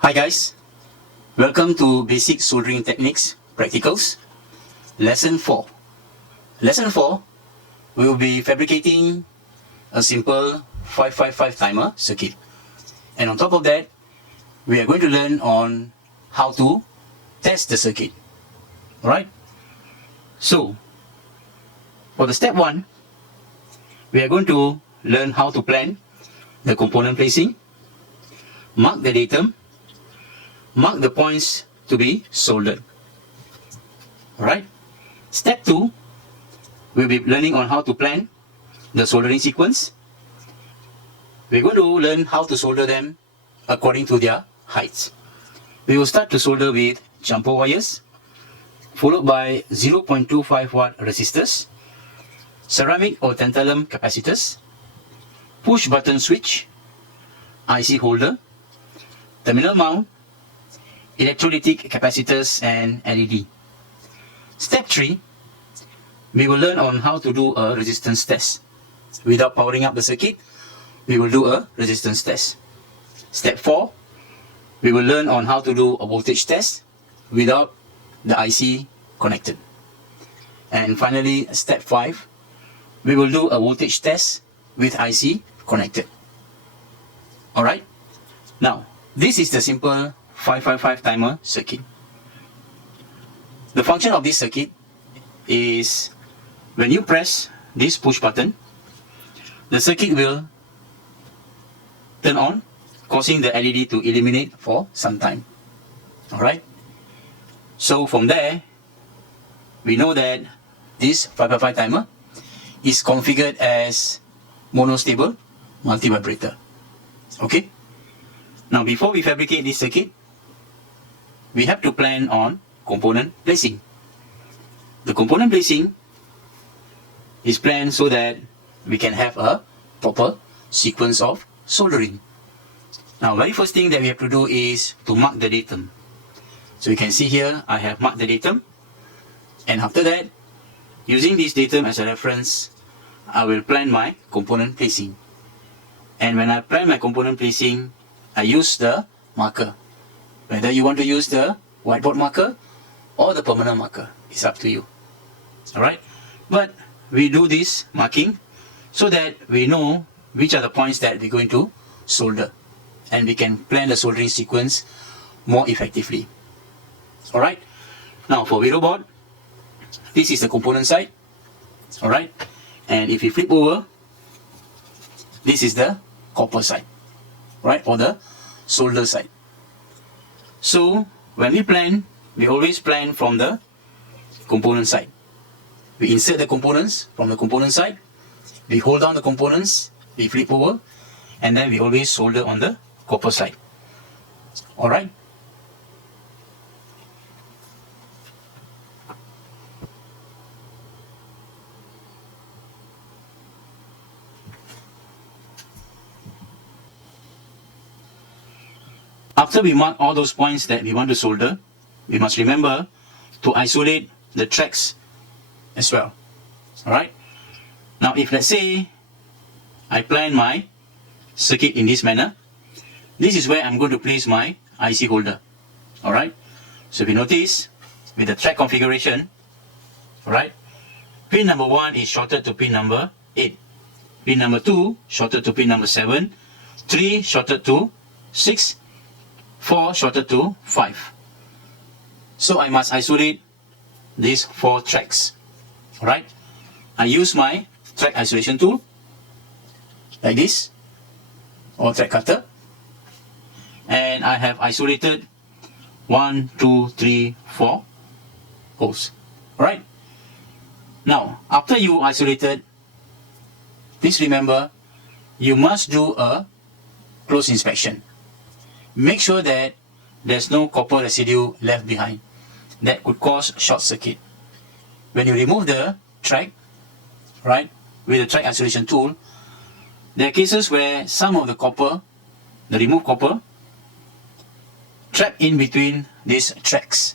Hi guys, welcome to Basic Soldering Techniques Practicals, Lesson 4. Lesson 4, we will be fabricating a simple 555 timer circuit. And on top of that, we are going to learn on how to test the circuit. Alright? So, for the step 1, we are going to learn how to plan the component placing, mark the datum, mark the points to be soldered. Alright? Step 2, we'll be learning on how to plan the soldering sequence. We're going to learn how to solder them according to their heights. We will start to solder with jumper wires, followed by 0.25 watt resistors, ceramic or tantalum capacitors, push button switch, IC holder, terminal mount, electrolytic capacitors and LED. Step 3, we will learn on how to do a resistance test. Without powering up the circuit, we will do a resistance test. Step 4, we will learn on how to do a voltage test without the IC connected. And finally, step 5, we will do a voltage test with IC connected. Alright? Now, this is the simple 555 timer circuit. The function of this circuit is when you press this push button, the circuit will turn on, causing the LED to illuminate for some time. Alright? So from there, we know that this 555 timer is configured as monostable multi-vibrator. Okay? Now before we fabricate this circuit, we have to plan on component placing. The component placing is planned so that we can have a proper sequence of soldering. Now, very first thing that we have to do is to mark the datum. So you can see here, I have marked the datum. And after that, using this datum as a reference, I will plan my component placing. And when I plan my component placing, I use the marker. Whether you want to use the whiteboard marker or the permanent marker, it's up to you. Alright? But we do this marking so that we know which are the points that we're going to solder. And we can plan the soldering sequence more effectively. Alright? Now for ViroBoard, this is the component side. Alright? And if you flip over, this is the copper side. Right? Or the solder side. So when we plan, we always plan from the component side. We insert the components from the component side, we hold down the components, we flip over, and then we always solder on the copper side. Alright? After we mark all those points that we want to solder, we must remember to isolate the tracks as well. Alright? Now if let's say I plan my circuit in this manner, this is where I'm going to place my IC holder. Alright? So if you notice, with the track configuration, alright, pin number 1 is shorted to pin number 8. Pin number 2 shorted to pin number 7. 3 shorted to 6. 4 shorted to 5. So I must isolate these 4 tracks. Alright? I use my track isolation tool, like this, or track cutter. And I have isolated 1, 2, 3, 4 holes. Alright? Now, after you isolated, please remember, you must do a close inspection. Make sure that there's no copper residue left behind that could cause short circuit. When you remove the track, right, with the track isolation tool, there are cases where some of the copper, the removed copper, trapped in between these tracks.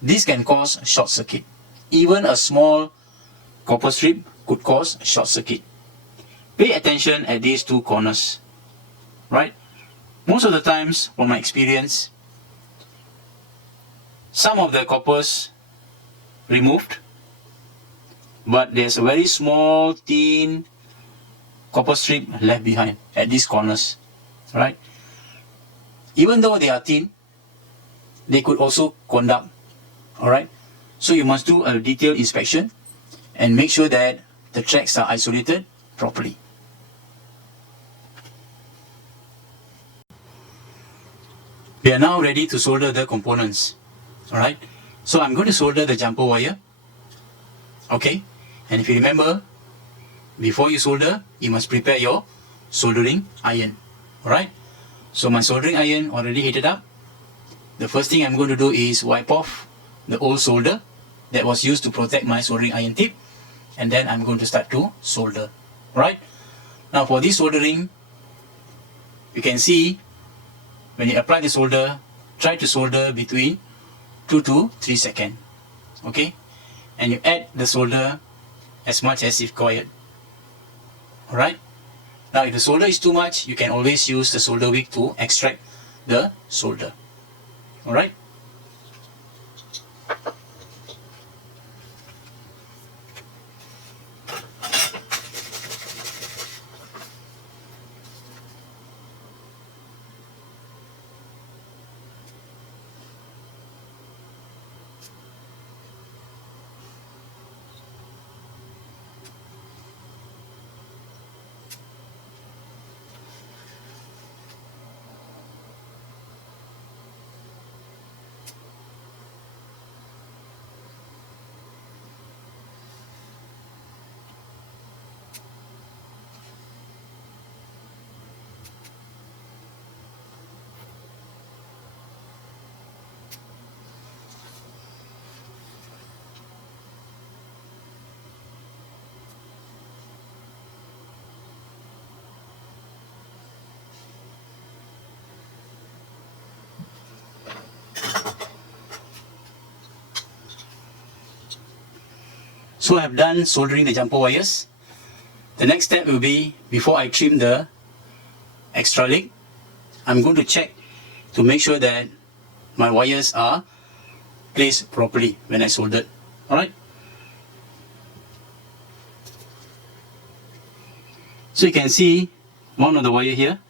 This can cause short circuit. Even a small copper strip could cause short circuit. Pay attention at these two corners, right? Most of the times, from my experience, some of the coppers removed, but there's a very small thin copper strip left behind at these corners, right? Even though they are thin, they could also conduct, alright? So you must do a detailed inspection and make sure that the tracks are isolated properly. We are now ready to solder the components, alright? So I'm going to solder the jumper wire, okay? And if you remember, before you solder, you must prepare your soldering iron, alright? So my soldering iron already heated up. The first thing I'm going to do is wipe off the old solder that was used to protect my soldering iron tip, and then I'm going to start to solder, right? Now for this soldering, you can see when you apply the solder, try to solder between 2 to 3 seconds, okay? And you add the solder as much as required, alright? Now if the solder is too much, you can always use the solder wick to extract the solder, alright? So I have done soldering the jumper wires. The next step will be, before I trim the extra leg, I'm going to check to make sure that my wires are placed properly when I soldered, alright? So you can see one of the wire here,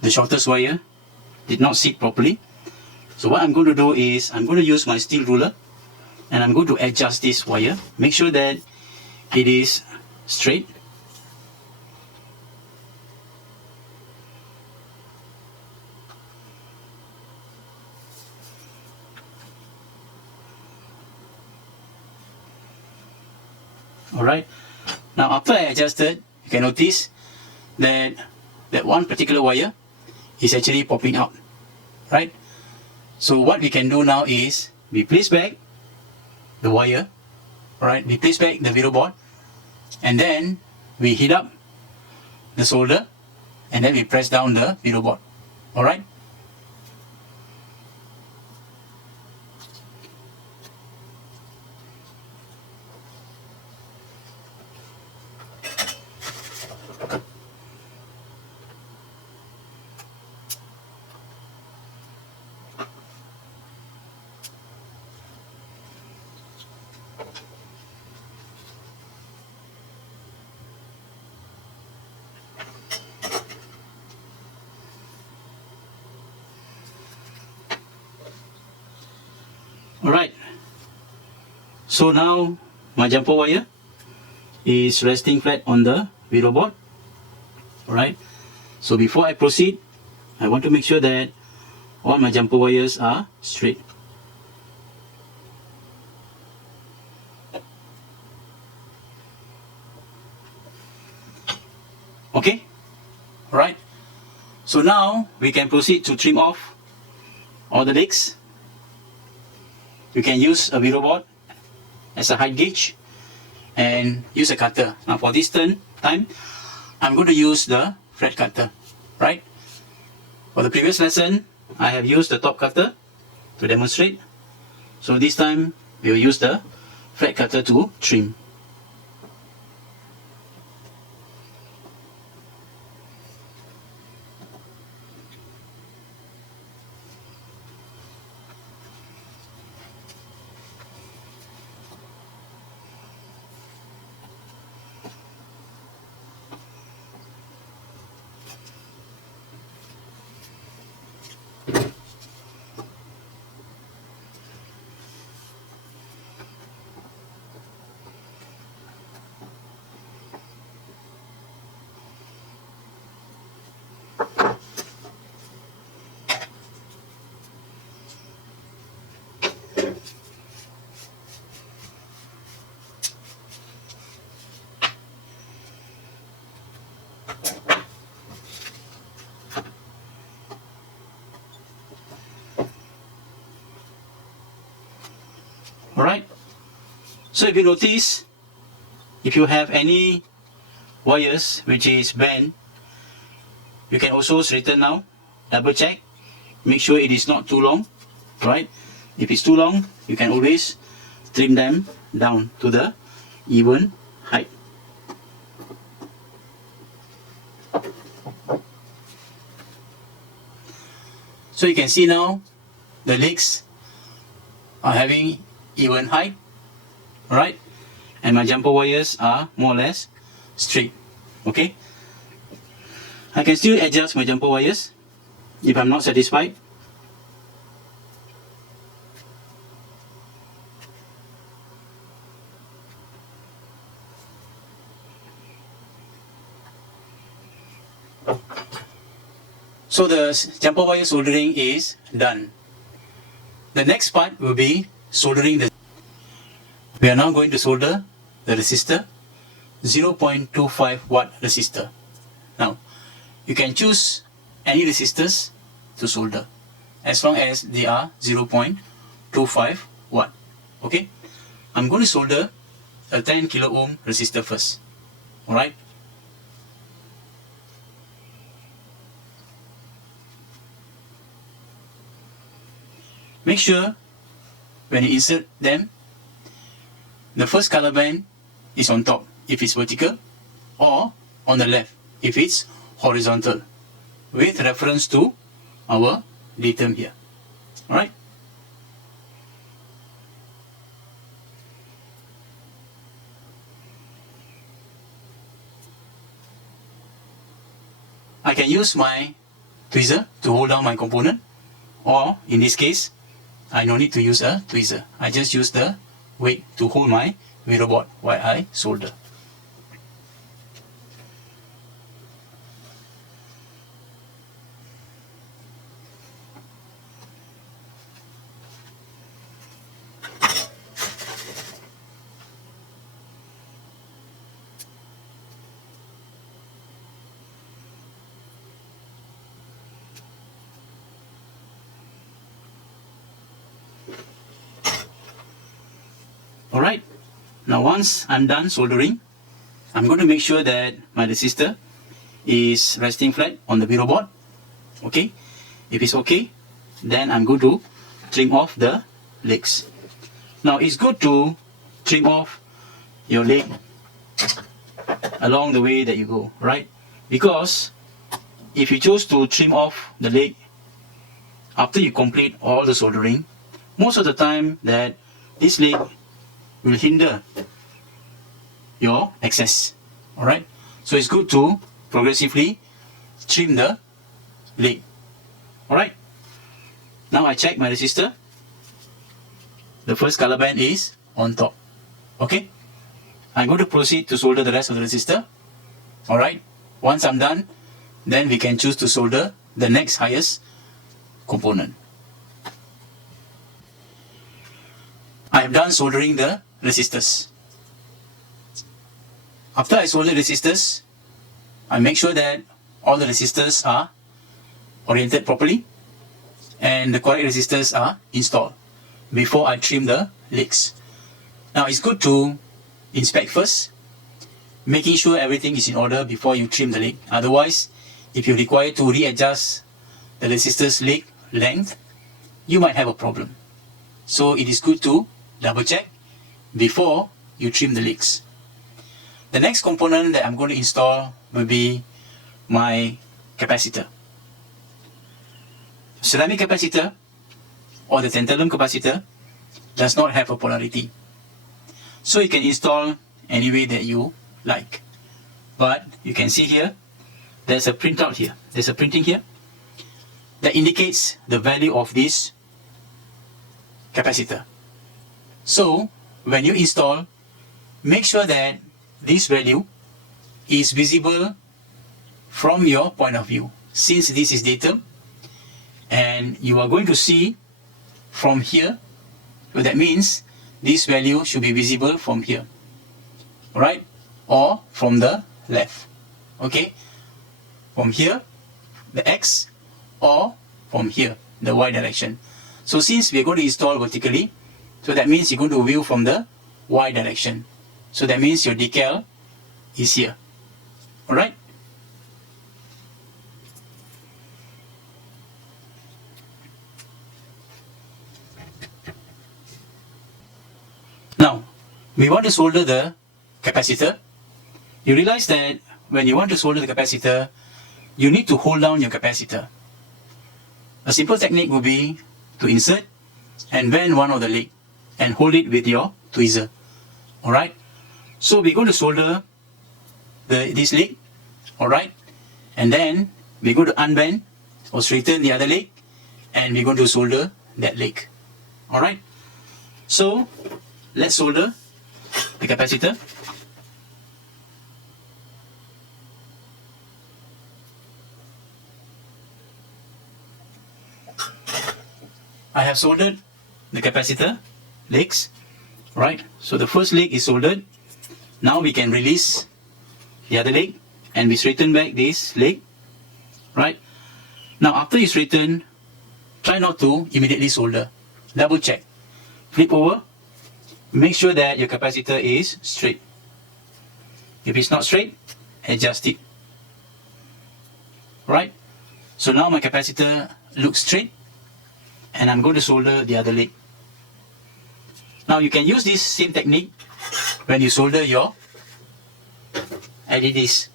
the shortest wire, did not sit properly. So what I'm going to do is, I'm going to use my steel ruler and I'm going to adjust this wire, make sure that it is straight. Alright, now after I adjusted, you can notice that one particular wire is actually popping out, right? So what we can do now is, we place back the wire, alright, we place back the video board, and then we heat up the solder, and then we press down the video board, alright? Alright, so now my jumper wire is resting flat on the video board. Alright, so before I proceed, I want to make sure that all my jumper wires are straight. Okay, alright, so now we can proceed to trim off all the legs. You can use a video board as a height gauge and use a cutter. Now for this time, I'm going to use the fret cutter, right? For the previous lesson, I have used the top cutter to demonstrate. So this time, we will use the fret cutter to trim. Alright, so if you notice, if you have any wires which is bent, you can also straighten now, double check, make sure it is not too long, right? If it's too long, you can always trim them down to the even height. So you can see now the legs are having even height, right? And my jumper wires are more or less straight. Okay, I can still adjust my jumper wires if I'm not satisfied. So the jumper wire soldering is done. The next part will be soldering the. We are now going to solder the resistor, 0.25 watt resistor. Now, you can choose any resistors to solder as long as they are 0.25 watt. Okay, I'm going to solder a 10 kilo ohm resistor first. Alright. Make sure when you insert them, the first color band is on top if it's vertical, or on the left if it's horizontal, with reference to our datum here. Alright. I can use my tweezer to hold down my component, or in this case, I no need to use a tweezer. I just use the weight to hold my Vero board while I solder. Alright, now once I'm done soldering, I'm going to make sure that my resistor is resting flat on the Vero board. Okay, if it's okay, then I'm going to trim off the legs. Now it's good to trim off your leg along the way that you go, right? Because if you choose to trim off the leg after you complete all the soldering, most of the time that this leg will hinder your access. Alright, so it's good to progressively trim the leg. Alright, now I check my resistor. The first color band is on top. Okay, I'm going to proceed to solder the rest of the resistor. Alright, once I'm done, then we can choose to solder the next highest component. I have done soldering the resistors. After I solder resistors, I make sure that all the resistors are oriented properly and the correct resistors are installed before I trim the legs. Now it's good to inspect first, making sure everything is in order before you trim the leg. Otherwise, if you require to readjust the resistor's leg length, you might have a problem. So it is good to double check before you trim the legs. The next component that I'm going to install will be my capacitor. Ceramic capacitor or the tantalum capacitor does not have a polarity. So you can install any way that you like. But you can see here, there's a printout here. There's a printing here that indicates the value of this capacitor. So when you install, make sure that this value is visible from your point of view. Since this is datum and you are going to see from here, so that means this value should be visible from here, right? Or from the left. Okay, from here, the X, or from here, the Y direction. So since we're going to install vertically, so that means you're going to view from the Y direction. So that means your decal is here. Alright? Now, we want to solder the capacitor. You realize that when you want to solder the capacitor, you need to hold down your capacitor. A simple technique would be to insert and bend one of the leg and hold it with your tweezer. Alright? So we're going to solder this leg. Alright? And then we're going to unbend or straighten the other leg, and we're going to solder that leg. Alright? So let's solder the capacitor. I have soldered the capacitor legs. Right, so the first leg is soldered. Now we can release the other leg and we straighten back this leg. Right, now after you straighten, try not to immediately solder. Double check. Flip over. Make sure that your capacitor is straight. If it's not straight, adjust it. Right, so now my capacitor looks straight, and I'm going to solder the other leg. Now you can use this same technique when you solder your LEDs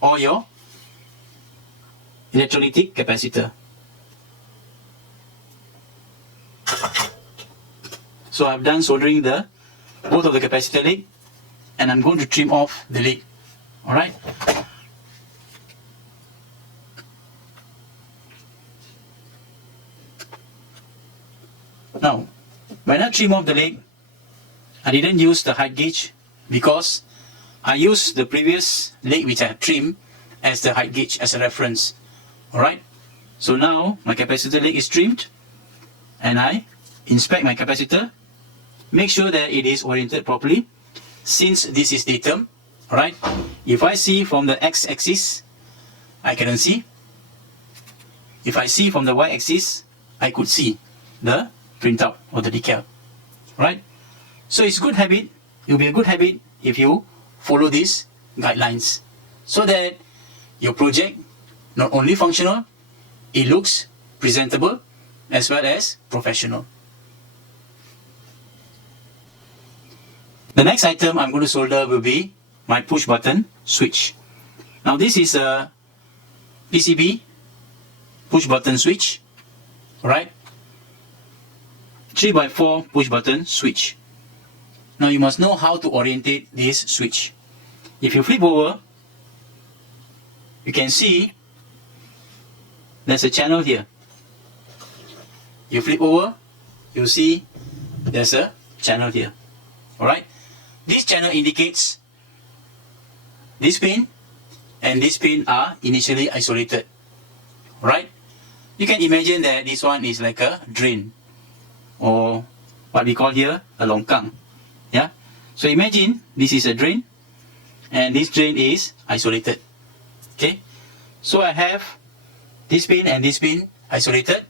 or your electrolytic capacitor. So I've done soldering both of the capacitor leg, and I'm going to trim off the leg. Alright? Now, when I trim off the leg, I didn't use the height gauge because I used the previous leg which I have trimmed as the height gauge as a reference. Alright? So now my capacitor leg is trimmed, and I inspect my capacitor, make sure that it is oriented properly. Since this is datum, alright, if I see from the x-axis, I cannot see. If I see from the y-axis, I could see the printout or the decal. Right? So it's a good habit. It will be a good habit if you follow these guidelines, so that your project not only functional, it looks presentable as well as professional. The next item I'm going to solder will be my push button switch. Now this is a PCB push button switch. Alright? 3x4 push button switch. Now you must know how to orientate this switch. If you flip over, you can see there's a channel here. You flip over, you see there's a channel here. Alright? This channel indicates this pin and this pin are initially isolated. Right? You can imagine that this one is like a drain, or what we call here a longkang. Yeah? So imagine this is a drain and this drain is isolated. Okay? So I have this pin and this pin isolated.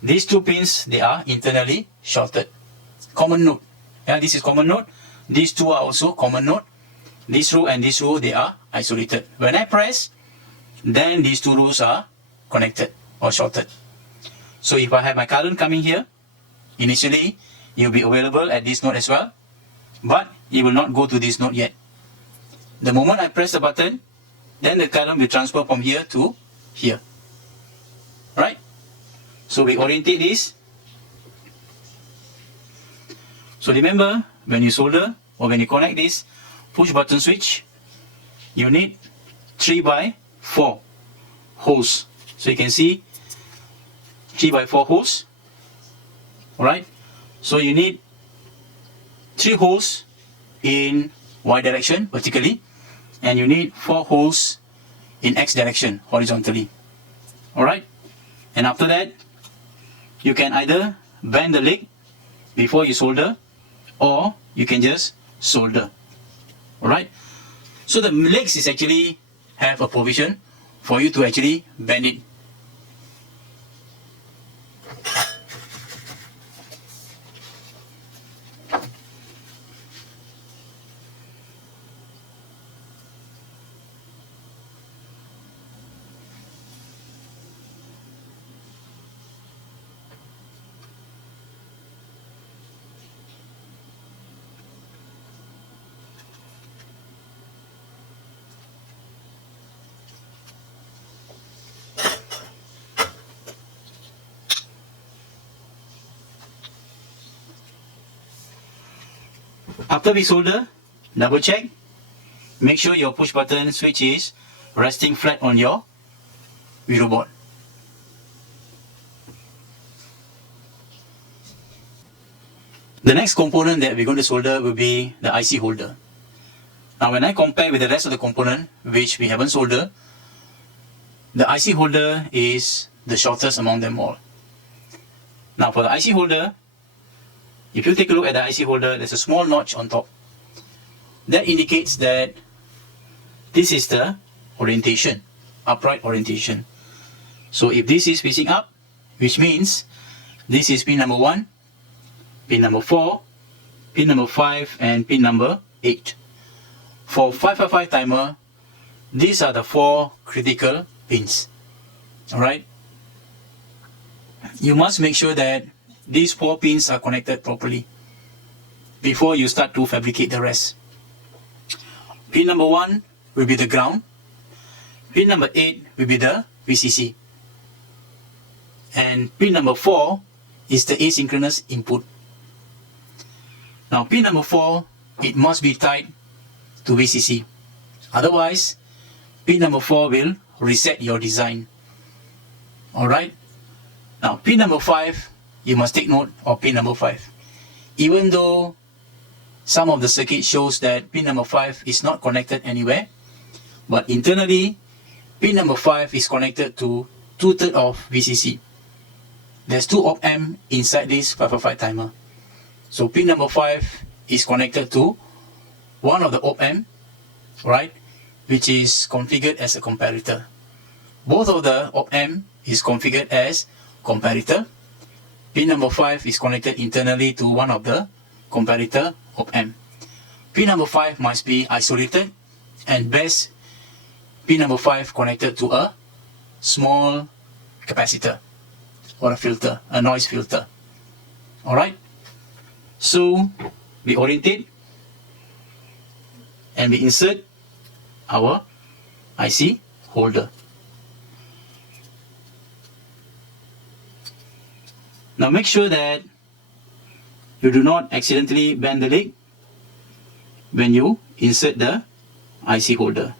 These two pins, they are internally shorted. Common node. Yeah, this is common node. These two are also common node. This row and this row, they are isolated. When I press, then these two rows are connected or shorted. So if I have my current coming here, initially it will be available at this node as well, but it will not go to this node yet. The moment I press the button, then the current will transfer from here to here. Right? So we orientate this. So remember, when you solder or when you connect this push button switch, you need 3x4 holes. So you can see 3x4 holes. Alright? So you need 3 holes in Y direction vertically, and you need 4 holes in X direction horizontally. Alright? And after that, you can either bend the leg before you solder, or you can just solder. Alright? So the legs is actually have a provision for you to actually bend it. After we solder, double check. Make sure your push button switch is resting flat on your Euro board. The next component that we're going to solder will be the IC holder. Now when I compare with the rest of the component which we haven't soldered, the IC holder is the shortest among them all. Now for the IC holder, if you take a look at the IC holder, there's a small notch on top. That indicates that this is the orientation, upright orientation. So if this is facing up, which means this is pin number 1, pin number 4, pin number 5 and pin number 8. For 555 timer, these are the 4 critical pins. Alright? You must make sure that these 4 pins are connected properly before you start to fabricate the rest. Pin number 1 will be the ground. Pin number 8 will be the VCC. And pin number 4 is the asynchronous input. Now pin number 4, it must be tied to VCC. Otherwise, pin number 4 will reset your design. Alright? Now pin number 5, you must take note of pin number 5. Even though some of the circuit shows that pin number 5 is not connected anywhere, but internally, pin number 5 is connected to 2/3 of VCC. There's 2 op-amp inside this 555 timer. So pin number 5 is connected to one of the op-amp, right, which is configured as a comparator. Both of the op-amp is configured as comparator. Pin number 5 is connected internally to one of the comparator op-amp. Pin number 5 must be isolated, and best pin number 5 connected to a small capacitor or a filter, a noise filter. Alright? So we orientate and we insert our IC holder. Now make sure that you do not accidentally bend the leg when you insert the IC holder.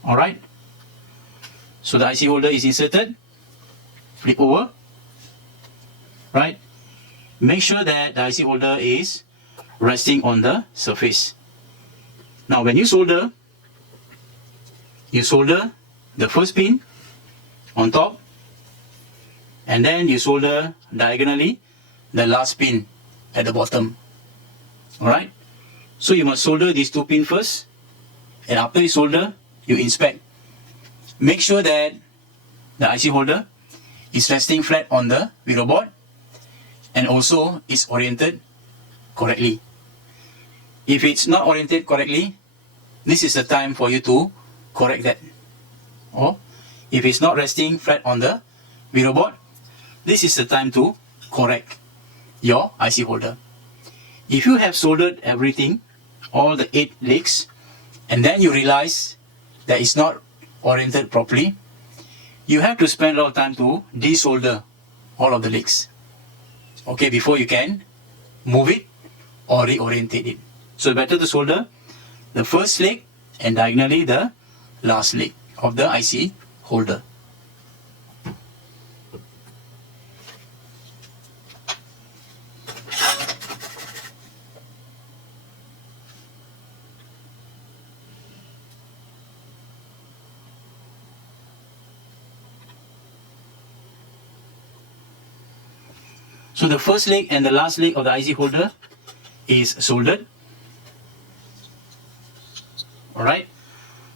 Alright, so the IC holder is inserted, flip over, right? Make sure that the IC holder is resting on the surface. Now when you solder the first pin on top, and then you solder diagonally the last pin at the bottom. Alright, so you must solder these 2 pins first, and after you solder, you inspect. Make sure that the IC holder is resting flat on the Euro board and also is oriented correctly. If it's not oriented correctly, this is the time for you to correct that. Or if it's not resting flat on the Euro board, this is the time to correct your IC holder. If you have soldered everything, all the 8 legs, and then you realize that it's not oriented properly, you have to spend a lot of time to desolder all of the legs, okay, before you can move it or reorientate it. So better to solder the first leg and diagonally the last leg of the IC holder. So the first leg and the last leg of the IC holder is soldered. Alright,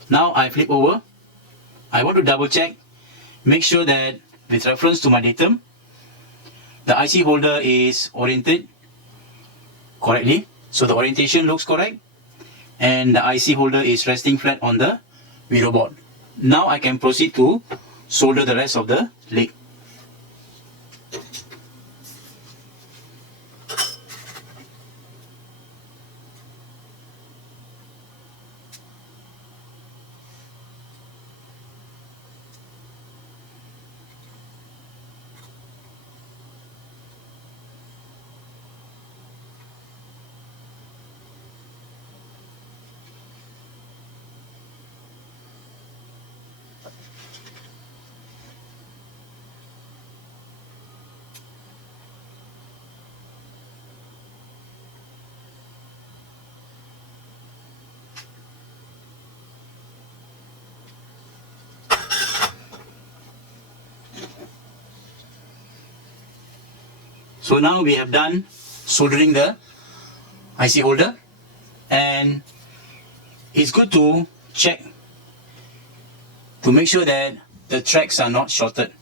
now I flip over. I want to double check, make sure that with reference to my datum, the IC holder is oriented correctly. So the orientation looks correct and the IC holder is resting flat on the video board. Now I can proceed to solder the rest of the leg. So now we have done soldering the IC holder, and it's good to check to make sure that the tracks are not shorted.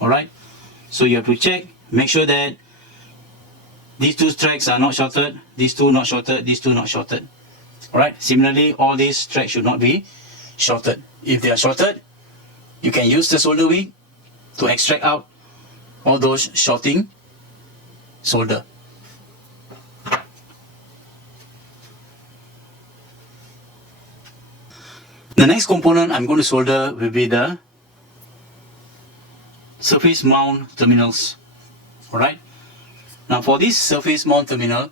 Alright, so you have to check, make sure that these two tracks are not shorted, these two not shorted, these two not shorted. Alright, similarly all these tracks should not be shorted. If they are shorted, you can use the solder wheel to extract out all those shorting solder. The next component I'm going to solder will be the surface mount terminals. Alright, now for this surface mount terminal,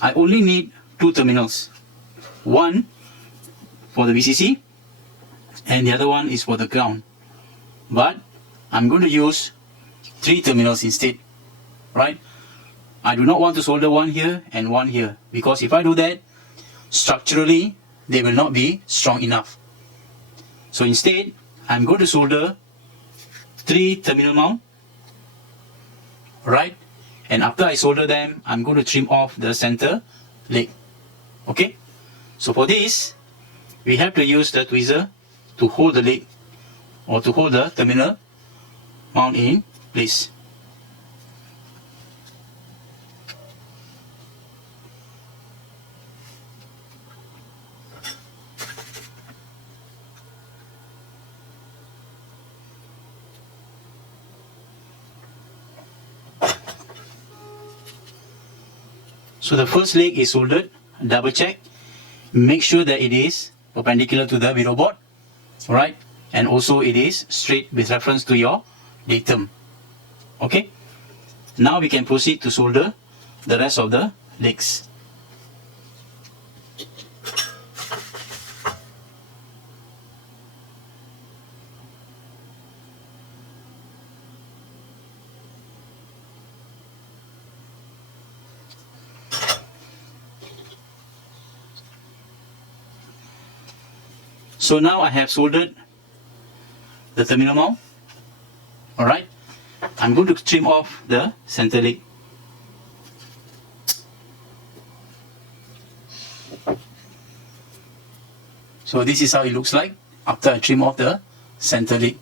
I only need two terminals. One for the VCC and the other one is for the ground. But I'm going to use three terminals instead. Right? I do not want to solder one here and one here, because if I do that, structurally they will not be strong enough. So instead, I'm going to solder three terminal mount. Right? And after I solder them, I'm going to trim off the center leg. Okay? So for this, we have to use the tweezer to hold the leg or to hold the terminal mount in place. So the first leg is soldered, double check, make sure that it is perpendicular to the video board, alright, and also it is straight with reference to your datum. Okay, now we can proceed to solder the rest of the legs. So now I have soldered the terminal mount. Alright, I'm going to trim off the center leg. So this is how it looks like after I trim off the center leg.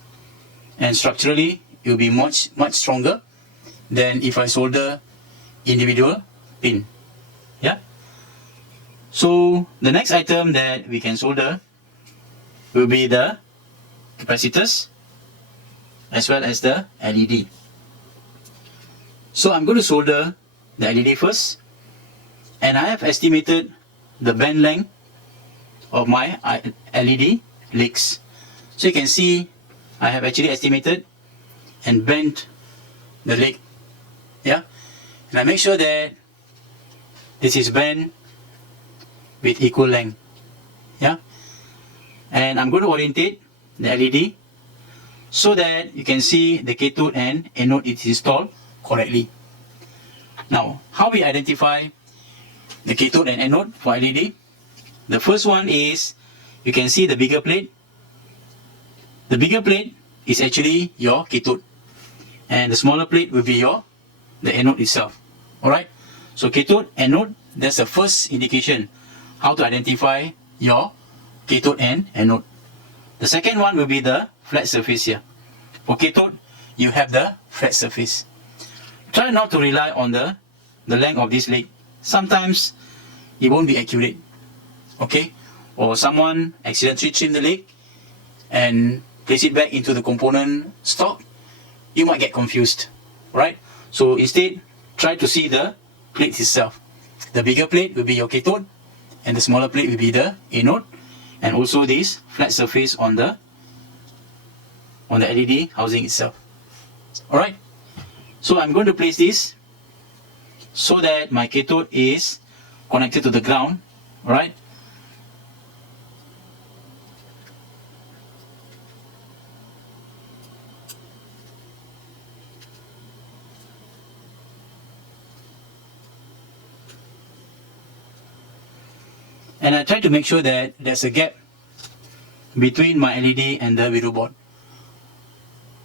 And structurally, it will be much stronger than if I solder individual pin. Yeah. So the next item that we can solder will be the capacitors as well as the LED. So I'm going to solder the LED first, and I have estimated the bend length of my LED legs. So you can see I have actually estimated and bent the leg. Yeah, and I make sure that this is bent with equal length. Yeah. And I'm going to orientate the LED so that you can see the cathode and anode is installed correctly. Now, how we identify the cathode and anode for LED? The first one is, you can see the bigger plate. The bigger plate is actually your cathode, and the smaller plate will be the anode itself. Alright, So cathode, anode, that's the first indication how to identify your cathode and anode. The second one will be the flat surface here. For cathode, you have the flat surface. Try not to rely on the length of this leg. Sometimes it won't be accurate. Okay? Or someone accidentally trim the leg and place it back into the component stock, you might get confused. Right? So instead, try to see the plate itself. The bigger plate will be your cathode, and the smaller plate will be the anode, and also this flat surface on the LED housing itself. Alright, so I'm going to place this so that my cathode is connected to the ground. Alright, and I try to make sure that there's a gap between my LED and the video board.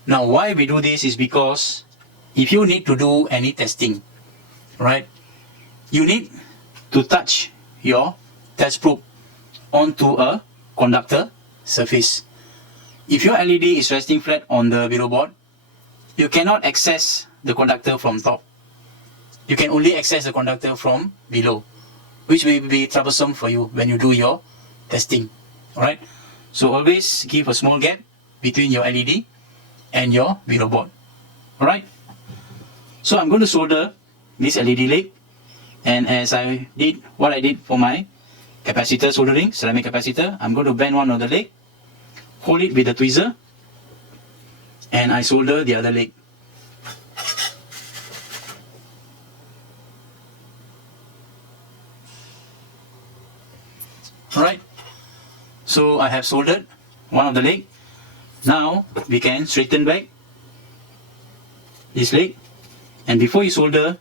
Now why we do this is because if you need to do any testing, right, you need to touch your test probe onto a conductor surface. If your LED is resting flat on the video board, you cannot access the conductor from top. You can only access the conductor from below, which will be troublesome for you when you do your testing. Alright, so always give a small gap between your LED and your video board. Alright, so I'm going to solder this LED leg, and as I did what I did for my capacitor soldering, ceramic capacitor, I'm going to bend one of the leg, hold it with the tweezer, and I solder the other leg. Alright, so I have soldered one of the leg. Now we can straighten back this leg, and before you solder,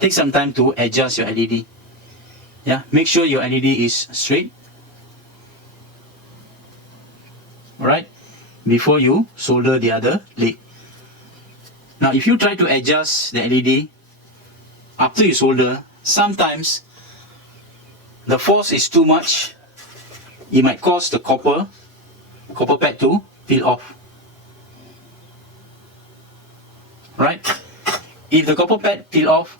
take some time to adjust your LED. Yeah, make sure your LED is straight. Alright, before you solder the other leg. Now if you try to adjust the LED after you solder, sometimes the force is too much. It might cause the copper pad to peel off. Right? If the copper pad peel off,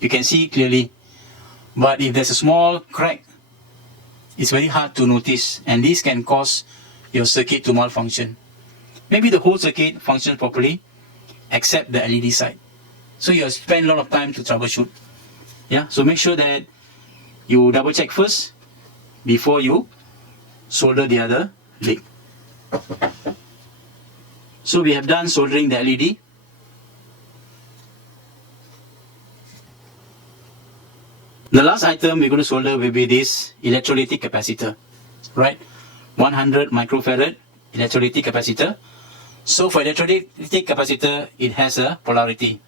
you can see clearly. But if there's a small crack, it's very hard to notice, and this can cause your circuit to malfunction. Maybe the whole circuit functions properly except the LED side. So you spend a lot of time to troubleshoot. Yeah, so make sure that you double check first before you solder the other leg. So we have done soldering the LED. The last item we're going to solder will be this electrolytic capacitor, right? 100 microfarad electrolytic capacitor. So for electrolytic capacitor, it has a polarity.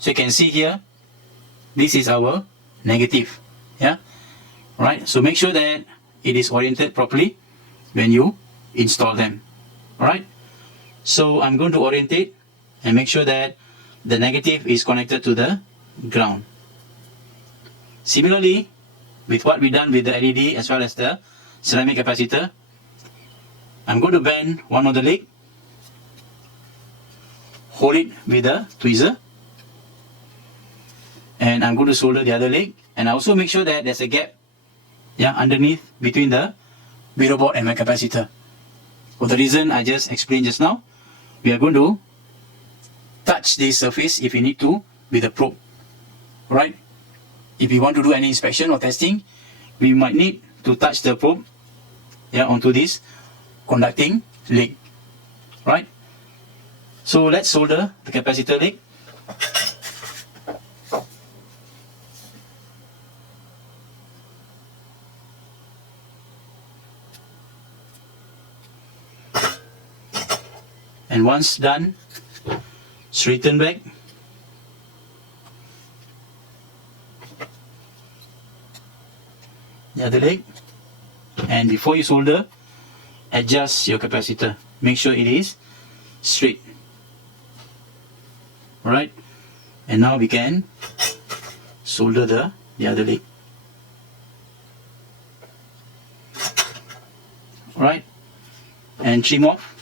So you can see here, this is our negative. Yeah, right. So make sure that it is oriented properly when you install them. Alright, so I'm going to orientate and make sure that the negative is connected to the ground. Similarly, with what we done with the LED as well as the ceramic capacitor, I'm going to bend one of the leg, hold it with a tweezer, and I'm going to solder the other leg, and I also make sure that there's a gap, yeah, underneath between the video board and my capacitor. For the reason I just explained just now, we are going to touch this surface if we need to with a probe. Right? If we want to do any inspection or testing, we might need to touch the probe, yeah, onto this conducting leg. Right? So let's solder the capacitor leg. And once done, straighten back. The other leg. And before you solder, adjust your capacitor. Make sure it is straight. Alright. And now we can solder the other leg. Alright, and trim off.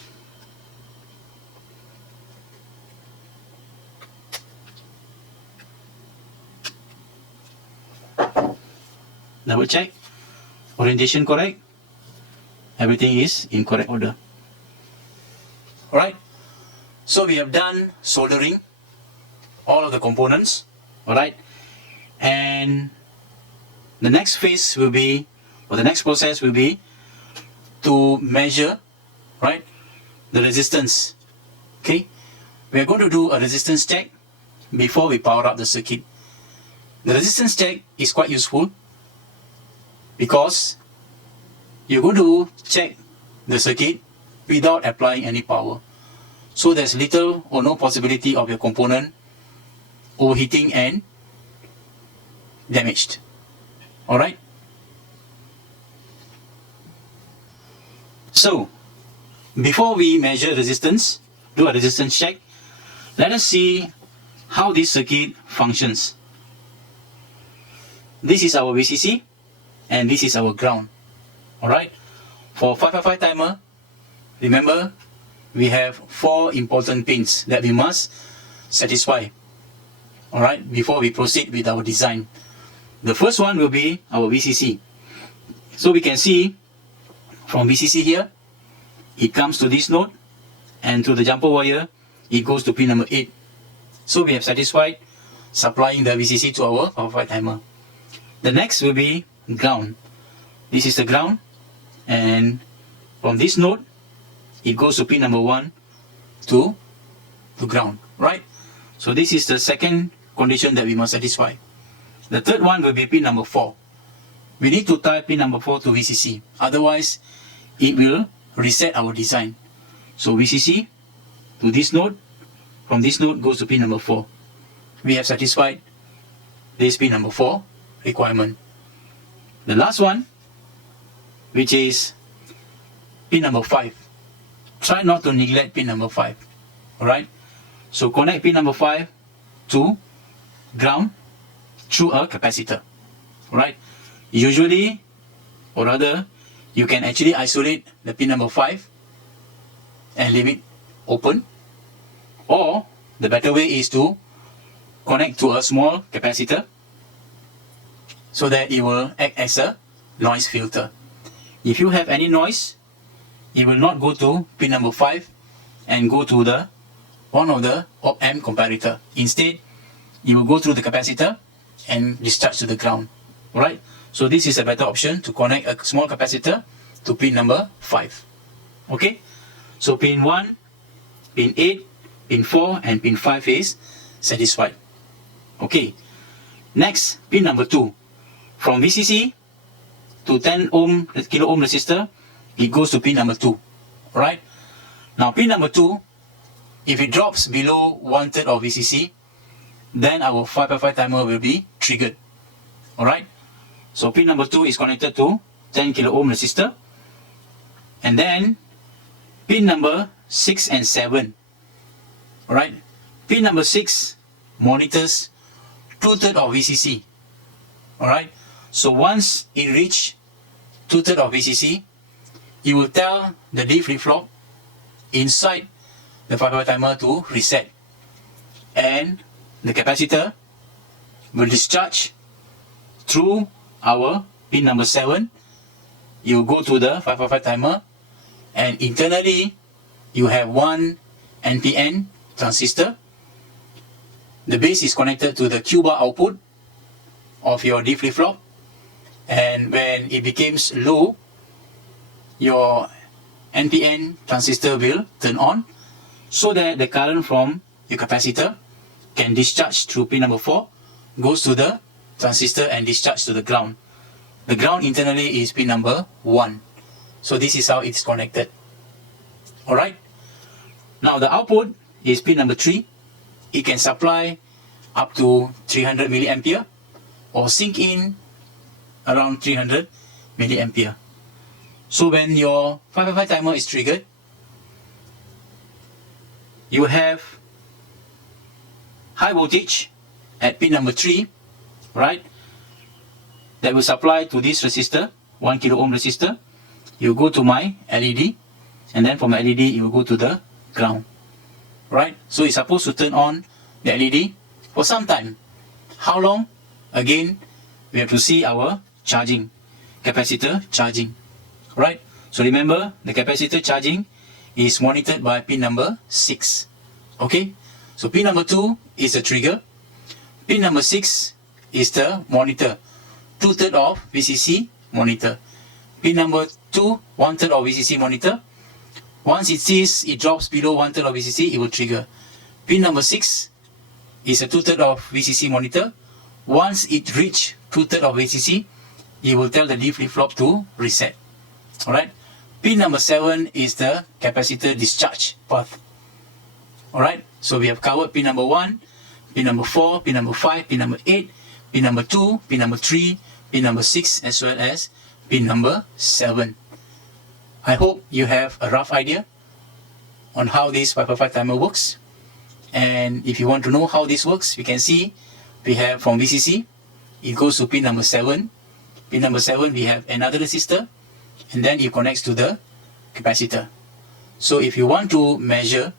Double check, orientation correct, everything is in correct order. Alright, so we have done soldering all of the components. Alright, and the next phase will be, or the next process will be to measure, right, the resistance. Okay, we are going to do a resistance check before we power up the circuit. The resistance check is quite useful because you're going to check the circuit without applying any power. So there's little or no possibility of your component overheating and damaged. Alright? So, before we measure resistance, do a resistance check, let us see how this circuit functions. This is our VCC and this is our ground. Alright? For 555 timer, remember, we have 4 important pins that we must satisfy. Alright, before we proceed with our design. The first one will be our VCC. So we can see from VCC here, it comes to this node, and through the jumper wire, it goes to pin number 8. So we have satisfied supplying the VCC to our 555 timer. The next will be ground. This is the ground, and from this node, it goes to pin number 1 to ground, right? So this is the second condition that we must satisfy. The third one will be pin number 4. We need to tie pin number 4 to VCC, otherwise it will reset our design. So VCC to this node, from this node goes to pin number 4. We have satisfied this pin number 4 requirement. The last one, which is pin number 5. Try not to neglect pin number 5. Alright? So connect pin number 5 to ground through a capacitor. Alright? Usually, or rather, you can actually isolate the pin number 5 and leave it open. Or, the better way is to connect to a small capacitor so that it will act as a noise filter. If you have any noise, it will not go to pin number 5 and go to the one of the op-amp comparator. Instead, it will go through the capacitor and discharge to the ground. Alright? So this is a better option to connect a small capacitor to pin number 5. Okay? So pin 1, pin 8, pin 4 and pin 5 is satisfied. Okay. Next, pin number 2. From VCC to 10 kilo ohm resistor, it goes to pin number 2. Alright? Now pin number 2, if it drops below 1/3 of VCC, then our 555 timer will be triggered. Alright? So pin number 2 is connected to 10 kilo ohm resistor. And then pin number 6 and 7. Alright? Pin number 6 monitors 2/3 of VCC. Alright? So once it reaches 2/3 of VCC, it will tell the D flip-flop inside the 555 timer to reset. And the capacitor will discharge through our pin number 7. You go to the 555 timer, and internally you have one NPN transistor. The base is connected to the Q bar output of your D flip-flop, and when it becomes low, your NPN transistor will turn on so that the current from your capacitor can discharge through pin number 4, goes to the transistor and discharge to the ground. The ground internally is pin number 1. So this is how it's connected. Alright? Now the output is pin number 3. It can supply up to 300 milliampere or sink in around 300 milliampere. So when your 555 timer is triggered, you have high voltage at pin number 3 right, that will supply to this resistor, 1 kilo ohm resistor. You go to my LED, and then from the LED you will go to the ground, right? So it's supposed to turn on the LED for some time. How long? Again, we have to see our charging, capacitor charging, right? So remember, the capacitor charging is monitored by pin number 6. Okay, so pin number 2 is the trigger. Pin number 6 is the monitor, 2/3 of VCC monitor. Pin number 2, 1/3 of VCC monitor. Once it sees it drops below 1/3 of VCC, it will trigger. Pin number 6 is a 2/3 of VCC monitor. Once it reaches 2/3 of VCC, it will tell the D flip-flop to reset. Alright. Pin number 7 is the capacitor discharge path. Alright. So we have covered pin number 1, pin number 4, pin number 5, pin number 8, pin number 2, pin number 3, pin number 6, as well as pin number 7. I hope you have a rough idea on how this 555 timer works. And if you want to know how this works, you can see we have from VCC, it goes to pin number 7. Pin number 7, we have another resistor, and then it connects to the capacitor. So if you want to measure,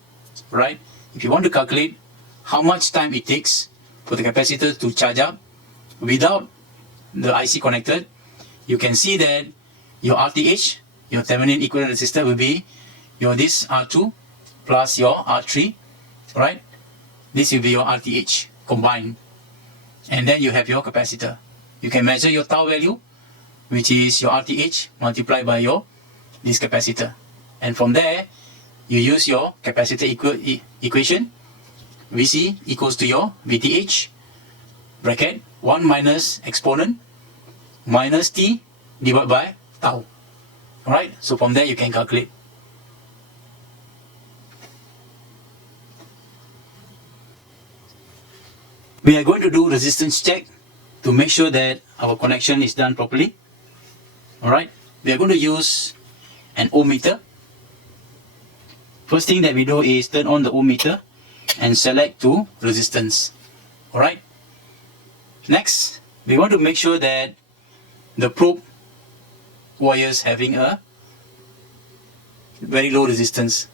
right, if you want to calculate how much time it takes for the capacitor to charge up without the IC connected, you can see that your RTH, your Thevenin equivalent resistor, will be your this R2 plus your R3, right? This will be your RTH combined. And then you have your capacitor. You can measure your tau value, which is your RTH multiplied by your this capacitor. And from there, you use your capacitor equation. VC equals to your VTH, bracket 1 minus exponent minus T divided by tau. Alright, so from there you can calculate. We are going to do resistance check to make sure that our connection is done properly. Alright, we are going to use an ohm meter. First thing that we do is turn on the ohm meter and select to resistance. Alright, next we want to make sure that the probe wires having a very low resistance.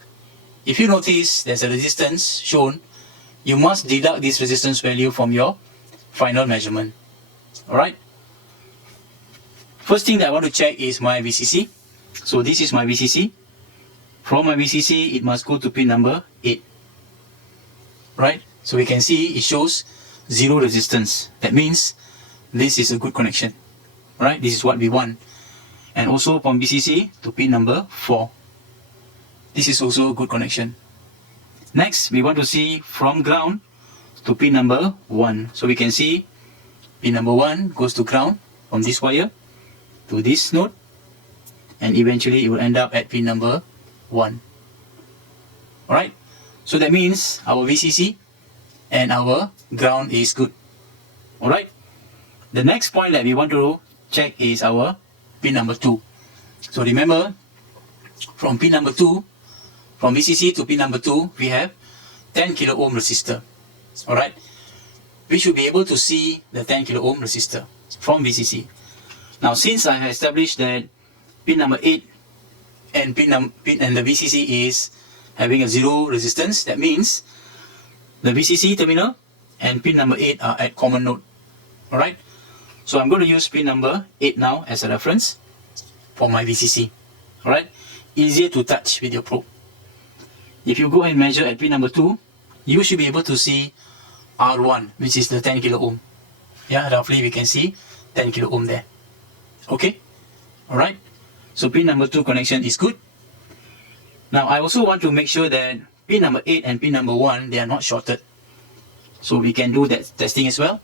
If you notice there's a resistance shown, you must deduct this resistance value from your final measurement. Alright, first thing that I want to check is my VCC. So this is my VCC. From my VCC, it must go to pin number 8. Right, so we can see it shows 0 resistance. That means this is a good connection. Right, this is what we want. And also from VCC to pin number 4. This is also a good connection. Next, we want to see from ground to pin number 1. So we can see pin number 1 goes to ground from this wire to this node, and eventually it will end up at pin number 1. Alright, so that means our VCC and our ground is good. Alright, the next point that we want to check is our pin number 2. So remember, from pin number 2, from VCC to pin number 2, we have 10 kilo ohm resistor. Alright, we should be able to see the 10 kilo ohm resistor from VCC. Now, since I have established that pin number 8 and the VCC is having a 0 resistance, that means the VCC terminal and pin number 8 are at common node. Alright, so I'm going to use pin number 8 now as a reference for my VCC. Alright, easier to touch with your probe. If you go and measure at pin number 2, you should be able to see R1, which is the 10 kilo ohm. Yeah, roughly we can see 10 kilo ohm there. Okay, alright, so pin number 2 connection is good. Now I also want to make sure that pin number 8 and pin number 1, they are not shorted. So we can do that testing as well.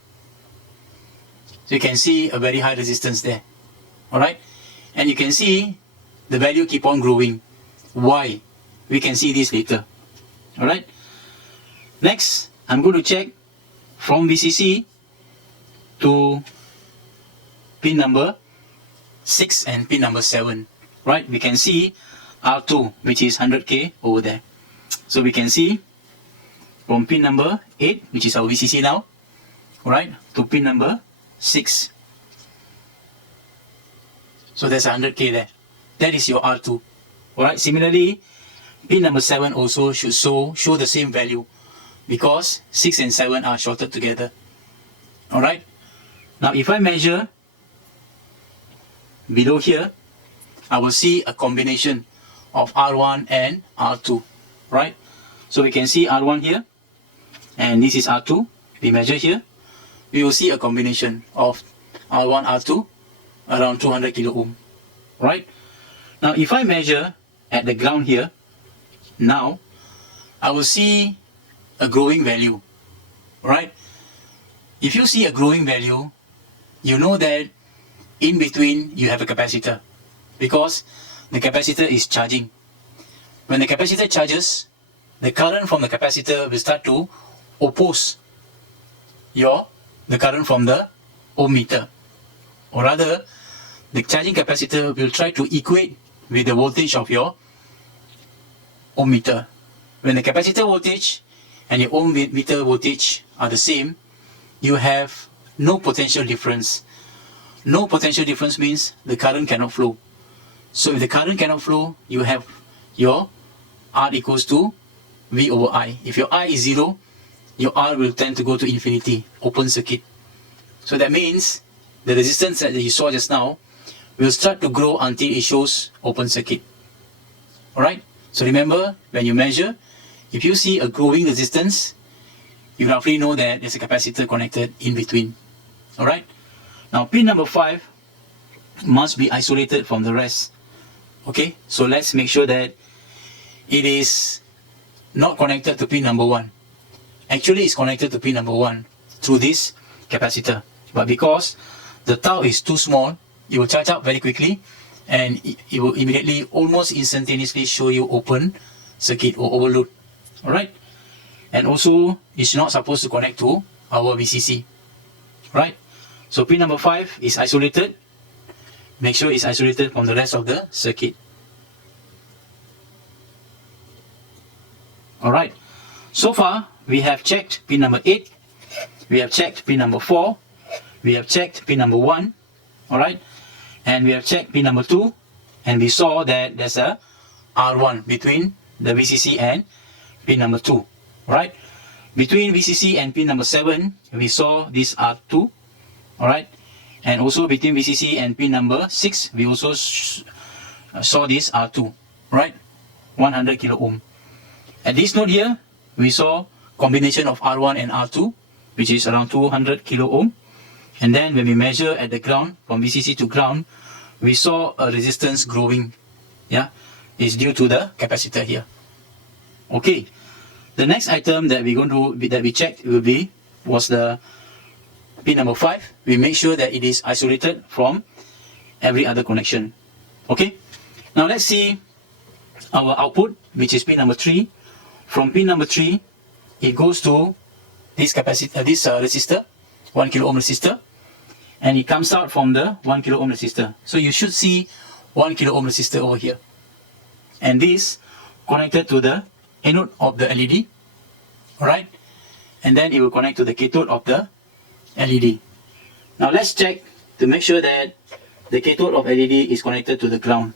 So you can see a very high resistance there. Alright, and you can see the value keep on growing. Why? We can see this later. Alright, next I'm going to check from VCC to pin number 6 and pin number 7. Right, we can see R2, which is 100K over there. So we can see from pin number 8, which is our VCC now, right, to pin number 6. So there's 100k there. That is your R2. Alright, similarly, pin number 7 also should show the same value because 6 and 7 are shorted together. Alright, now if I measure below here, I will see a combination of R1 and R2. Right, so we can see R1 here, and this is R2. We measure here, we will see a combination of R1, R2 around 200 kilo ohm. Right, now if I measure at the ground here, now I will see a growing value. Right, if you see a growing value, you know that in between you have a capacitor, because the capacitor is charging. When the capacitor charges, the current from the capacitor will start to oppose the current from the ohm meter. Or rather, the charging capacitor will try to equate with the voltage of your ohm meter. When the capacitor voltage and your ohm meter voltage are the same, you have no potential difference. No potential difference means the current cannot flow. So if the current cannot flow, you have your R equals to V over I. If your I is 0, your R will tend to go to infinity, open circuit. So that means the resistance that you saw just now will start to grow until it shows open circuit. Alright, so remember, when you measure, if you see a growing resistance, you roughly know that there's a capacitor connected in between. Alright, now pin number 5 must be isolated from the rest. Okay, so let's make sure that it is not connected to pin number 1. Actually, it's connected to pin number 1 through this capacitor. But because the tau is too small, it will charge up very quickly and it will immediately, almost instantaneously show you open circuit or overload. Alright? And also, it's not supposed to connect to our VCC. Right? So pin number 5 is isolated. Make sure it's isolated from the rest of the circuit. Alright, so far we have checked pin number 8, we have checked pin number 4, we have checked pin number 1, alright, and we have checked pin number 2, and we saw that there's a R1 between the VCC and pin number 2, right? Between VCC and pin number 7, we saw this R2, alright, and also between VCC and pin number 6, we also saw this R2, right? 100 kilo ohm. At this node here, we saw combination of R1 and R2, which is around 200 kilo ohm. And then when we measure at the ground, from VCC to ground, we saw a resistance growing. Yeah, it's due to the capacitor here. Okay, the next item that we checked was the pin number 5. We make sure that it is isolated from every other connection. Okay, now let's see our output, which is pin number 3. From pin number 3, it goes to this resistor, 1 kilo ohm resistor, and it comes out from the 1 kilo ohm resistor. So you should see 1 kilo ohm resistor over here. And this connected to the anode of the LED, alright? And then it will connect to the cathode of the LED. Now let's check to make sure that the cathode of LED is connected to the ground.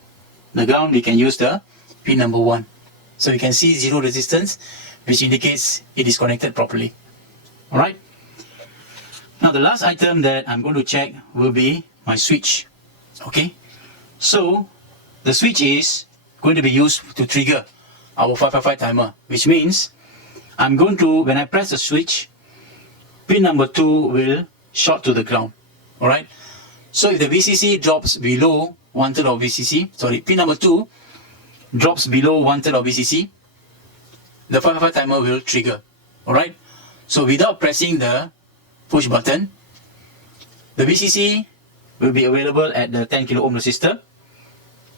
The ground, we can use the pin number 1. So you can see 0 resistance, which indicates it is connected properly. Alright? Now the last item that I'm going to check will be my switch. Okay? So the switch is going to be used to trigger our 555 timer, which means I'm going to, when I press the switch, pin number 2 will short to the ground. Alright? So if the VCC drops below 1/3 of VCC, pin number 2 drops below 1/3 of VCC, the 555 timer will trigger. Alright? So without pressing the push button, the VCC will be available at the 10 kilo ohm resistor,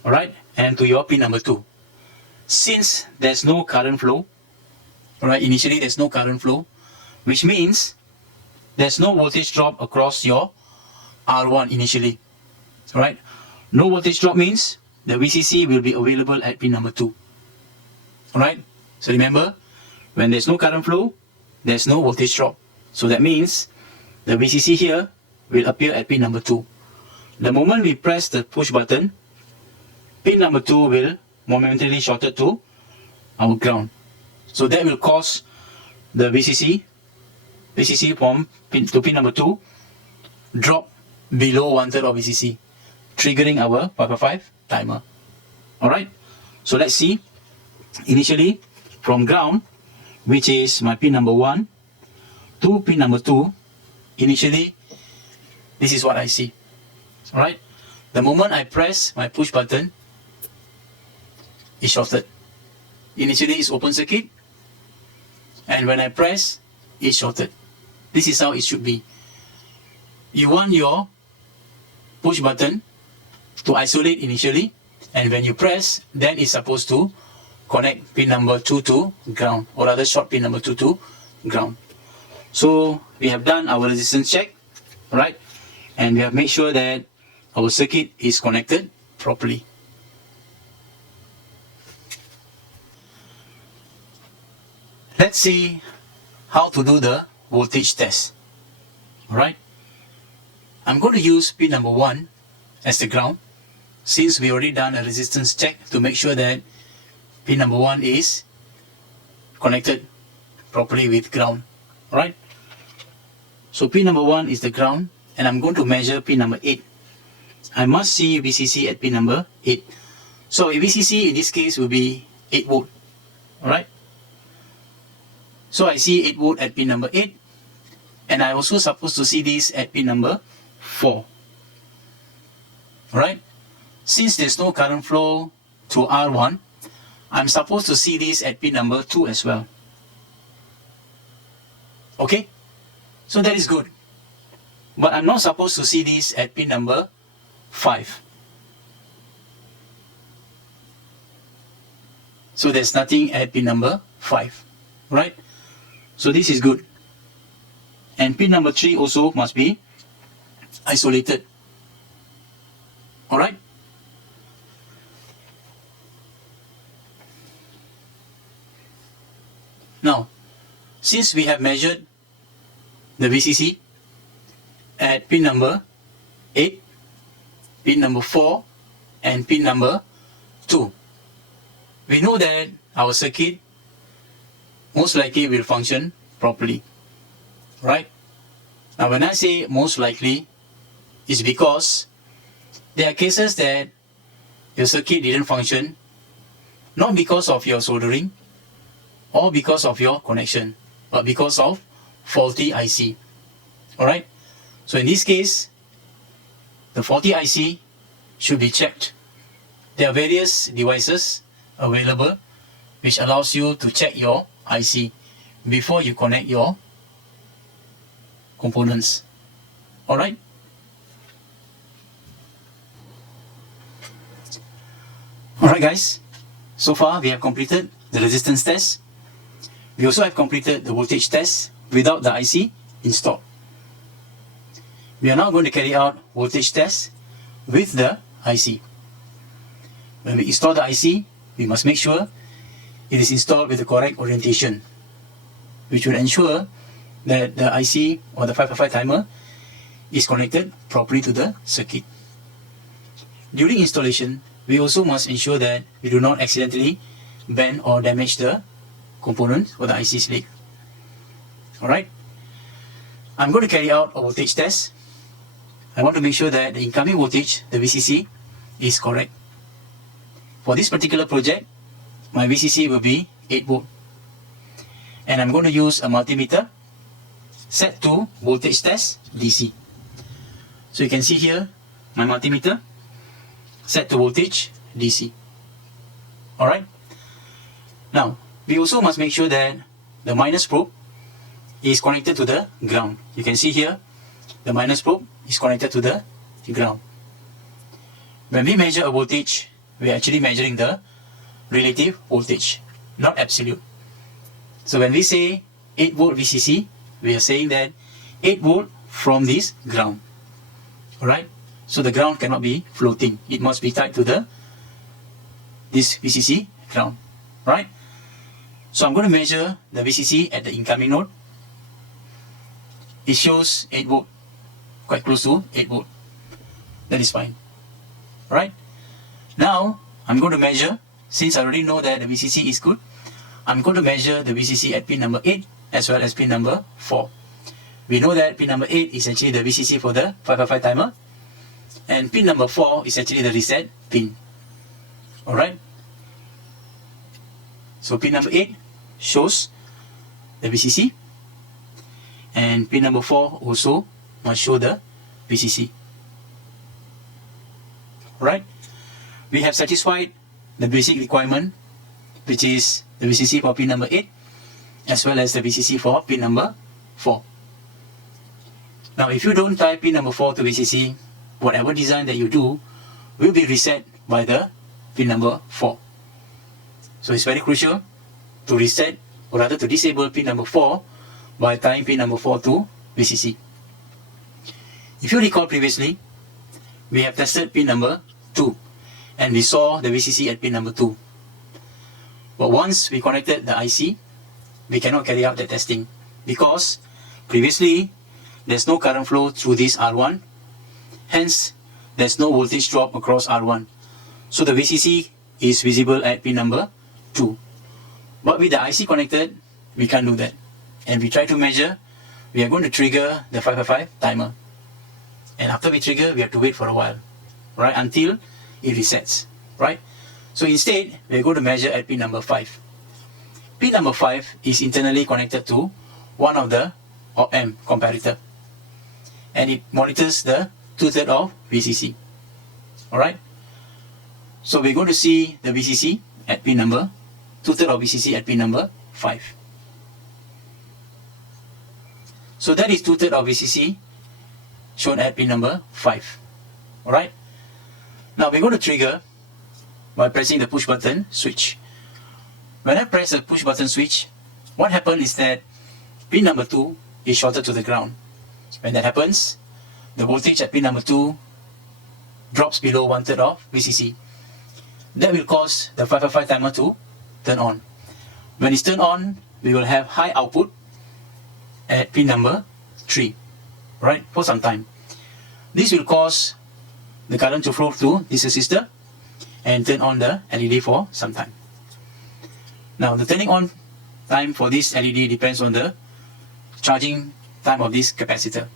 alright, and to your pin number 2. Since there's no current flow, alright, initially there's no current flow, which means there's no voltage drop across your R1 initially. Alright? No voltage drop means the VCC will be available at pin number 2. Alright? So remember, when there's no current flow, there's no voltage drop. So that means the VCC here will appear at pin number 2. The moment we press the push button, pin number 2 will momentarily shorted to our ground. So that will cause the VCC from pin number 2 drop below 1/3 of VCC, triggering our 555 timer. Alright, so let's see. Initially, from ground, which is my pin number 1, to pin number 2, initially, this is what I see. Alright, the moment I press my push button, it's shorted. Initially, it's open circuit, and when I press, it's shorted. This is how it should be. You want your push button to isolate initially, and when you press, then it's supposed to connect pin number 2 to ground, or rather short pin number 2 to ground. So we have done our resistance check, right? And we have made sure that our circuit is connected properly. Let's see how to do the voltage test. Alright, I'm going to use pin number 1 as the ground, since we already done a resistance check to make sure that pin number 1 is connected properly with ground. Alright, so pin number 1 is the ground, and I'm going to measure pin number 8. I must see VCC at pin number 8. So a VCC in this case will be 8 volt. Alright, so I see 8 volt at pin number 8, and I also supposed to see this at pin number 4. Alright, since there's no current flow to R1, I'm supposed to see this at pin number 2 as well. Okay, so that is good. But I'm not supposed to see this at pin number 5. So there's nothing at pin number 5, right? So this is good. And pin number 3 also must be isolated. Alright? Now, since we have measured the VCC at pin number 8, pin number 4, and pin number 2, we know that our circuit most likely will function properly. Right? Now when I say most likely, it's because there are cases that your circuit didn't function not because of your soldering or because of your connection, but because of faulty IC. Alright? So in this case, the faulty IC should be checked. There are various devices available which allows you to check your IC before you connect your components. Alright? Alright guys, so far we have completed the resistance test. We also have completed the voltage test without the IC installed. We are now going to carry out voltage test with the IC. When we install the IC, we must make sure it is installed with the correct orientation, which will ensure that the IC or the 555 timer is connected properly to the circuit. During installation, we also must ensure that we do not accidentally bend or damage the component or the IC sleeve. Alright, I'm going to carry out a voltage test. I want to make sure that the incoming voltage, the VCC, is correct. For this particular project, my VCC will be 8 volt. And I'm going to use a multimeter set to voltage test DC. So you can see here my multimeter set to voltage DC. Alright. Now, we also must make sure that the minus probe is connected to the ground. You can see here the minus probe is connected to the ground. When we measure a voltage, we are actually measuring the relative voltage, not absolute. So when we say 8 volt VCC, we are saying that 8 volt from this ground. Alright, so the ground cannot be floating. It must be tied to this VCC ground. Right? So I'm going to measure the VCC at the incoming node. It shows 8 volt. quite close to 8 volt. That is fine. Alright, now I'm going to measure, since I already know that the VCC is good, I'm going to measure the VCC at pin number 8 as well as pin number 4. We know that pin number 8 is actually the VCC for the 555 timer, and pin number 4 is actually the reset pin. Alright, so pin number 8 shows the VCC, and pin number 4 also must show the VCC. Right, we have satisfied the basic requirement, which is the VCC for pin number 8 as well as the VCC for pin number 4. Now if you don't tie pin number 4 to VCC, whatever design that you do will be reset by the pin number 4. So it's very crucial to reset, or rather to disable pin number 4 by tying pin number 4 to VCC. If you recall previously, we have tested pin number 2 and we saw the VCC at pin number 2. But once we connected the IC, we cannot carry out the testing because previously there's no current flow through this R1, hence there's no voltage drop across R1. So the VCC is visible at pin number 2. But with the IC connected, we can't do that. And we try to measure, we are going to trigger the 555 timer. And after we trigger, we have to wait for a while, right, until it resets, right? So instead, we are going to measure at pin number 5. Pin number 5 is internally connected to one of the op-amp comparator, and it monitors the 2/3 of VCC. Alright, so we're going to see the VCC at pin number 2/3 of VCC at pin number 5. So that is 2/3 of VCC shown at pin number 5. Alright, now we're going to trigger by pressing the push button switch. When I press the push button switch, what happens is that pin number 2 is shorted to the ground. When that happens, the voltage at pin number 2 drops below 1/3 of VCC. That will cause the 555 timer to turn on. When it's turned on, we will have high output at pin number 3, right, for some time. This will cause the current to flow through this resistor and turn on the LED for some time. Now the turning on time for this LED depends on the charging time of this capacitor.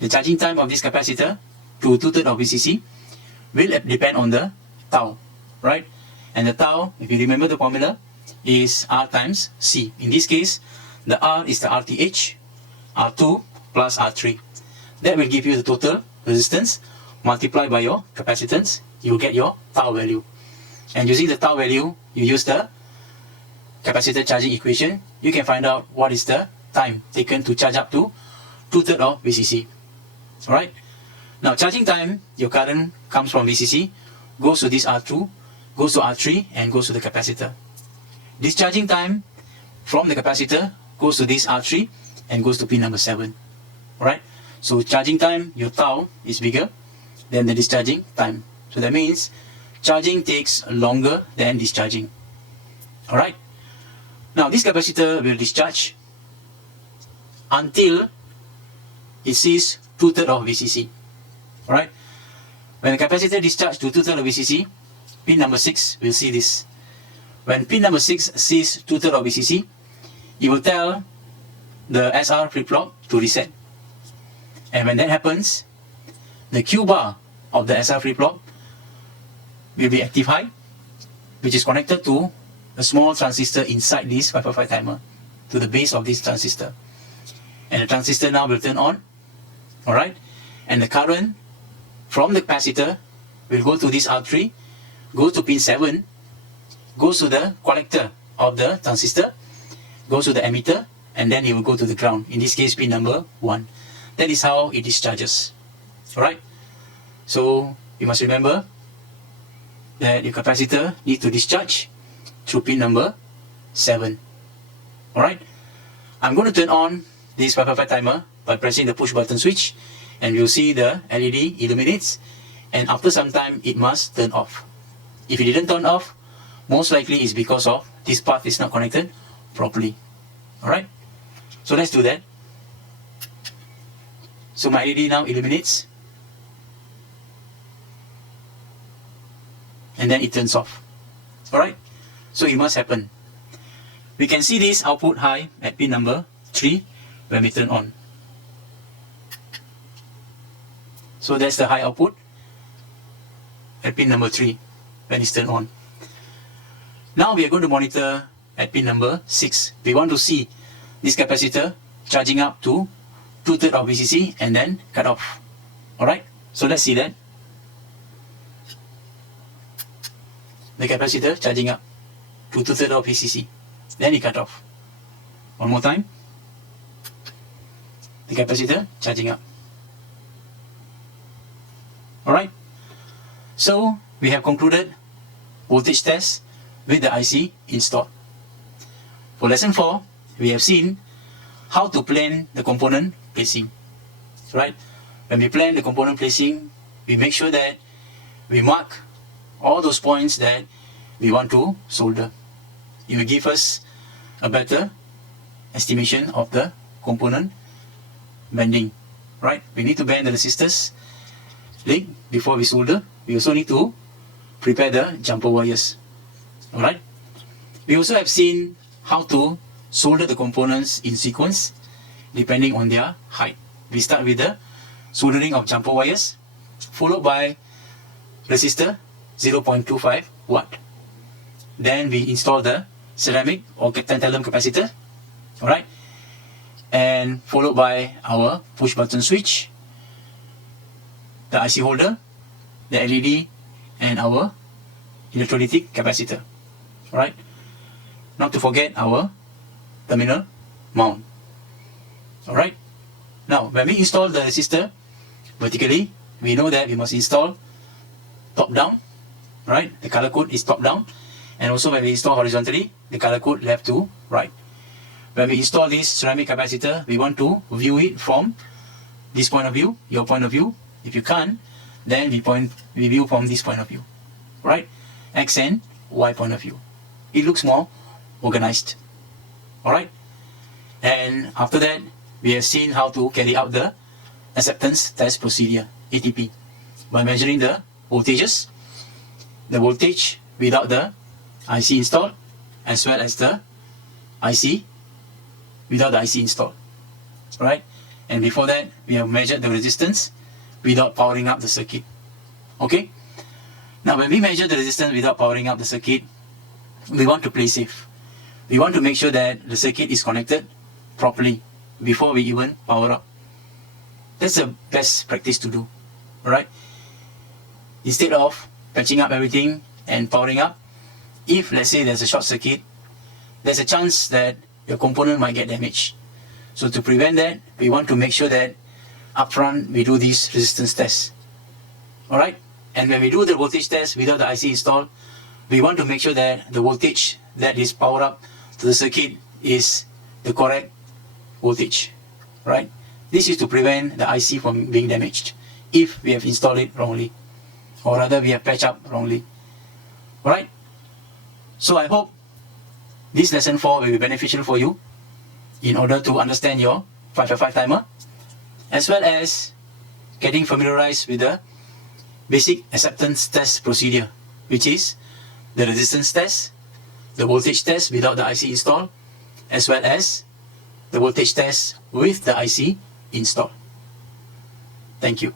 The charging time of this capacitor to 2/3 of VCC will depend on the tau, right? And the tau, if you remember the formula, is R times C. In this case, the R is the RTH, R2 plus R3. That will give you the total resistance multiplied by your capacitance. You will get your tau value. And using the tau value, you use the capacitor charging equation. You can find out what is the time taken to charge up to 2/3 of VCC. Alright. Now charging time, your current comes from VCC, goes to this R2, goes to R3, and goes to the capacitor. Discharging time from the capacitor goes to this R3 and goes to pin number 7. Alright. So charging time, your tau is bigger than the discharging time. So that means charging takes longer than discharging. Alright. Now this capacitor will discharge until it sees 2/3 of VCC. Alright. When the capacitor discharges to 2/3 of VCC, pin number 6 will see this. When pin number 6 sees 2/3 of VCC, it will tell the SR flip-flop to reset. And when that happens, the Q bar of the SR flip-flop will be active high, which is connected to a small transistor inside this 555 timer, to the base of this transistor. And the transistor now will turn on, alright, and the current from the capacitor will go to this R3, goes to pin 7, goes to the collector of the transistor, goes to the emitter, and then it will go to the ground, in this case pin number 1. That is how it discharges. Alright, so you must remember that your capacitor needs to discharge through pin number 7. Alright, I'm going to turn on this 555 timer by pressing the push button switch, and you'll see the LED illuminates, and after some time it must turn off. If it didn't turn off, most likely it's because of this path is not connected properly. Alright, so let's do that. So my LED now illuminates, and then it turns off. Alright, so it must happen. We can see this output high at pin number 3 when we turn on. So that's the high output at pin number 3 when it's turned on. Now we are going to monitor at pin number 6. We want to see this capacitor charging up to 2/3 of VCC and then cut off. Alright, so let's see that. The capacitor charging up to 2/3 of VCC, then it cut off. One more time. The capacitor charging up. Alright, so we have concluded voltage test with the IC installed. For lesson 4, we have seen how to plan the component placing. Right? When we plan the component placing, we make sure that we mark all those points that we want to solder. It will give us a better estimation of the component bending. Right? We need to bend the resistors leg before we solder. We also need to prepare the jumper wires. Alright? We also have seen how to solder the components in sequence depending on their height. We start with the soldering of jumper wires, followed by resistor 0.25 watt. Then we install the ceramic or tantalum capacitor. Alright? And followed by our push button switch, the IC holder, the LED, and our electrolytic capacitor. Alright? Not to forget our terminal mount. Alright? Now, when we install the resistor vertically, we know that we must install top down. Right? The color code is top down. And also when we install horizontally, the color code left to right. When we install this ceramic capacitor, we want to view it from this point of view, your point of view. If you can't, then we view from this point of view. Right? X and Y point of view. It looks more organized. Alright? And after that, we have seen how to carry out the acceptance test procedure, ATP, by measuring the voltages, the voltage without the IC installed, as well as the IC without the IC installed. Right? And before that, we have measured the resistance without powering up the circuit. Okay? Now, when we measure the resistance without powering up the circuit, we want to play safe. We want to make sure that the circuit is connected properly before we even power up. That's the best practice to do. Alright? Instead of patching up everything and powering up, if let's say there's a short circuit, there's a chance that your component might get damaged. So to prevent that, we want to make sure that upfront we do this resistance test. Alright? And when we do the voltage test without the IC installed, we want to make sure that the voltage that is powered up to the circuit is the correct voltage. Right? This is to prevent the IC from being damaged if we have installed it wrongly, or rather we have patched up wrongly. Alright? So I hope this lesson 4 will be beneficial for you in order to understand your 555 timer, as well as getting familiarized with the basic acceptance test procedure, which is the resistance test, the voltage test without the IC installed, as well as the voltage test with the IC installed. Thank you.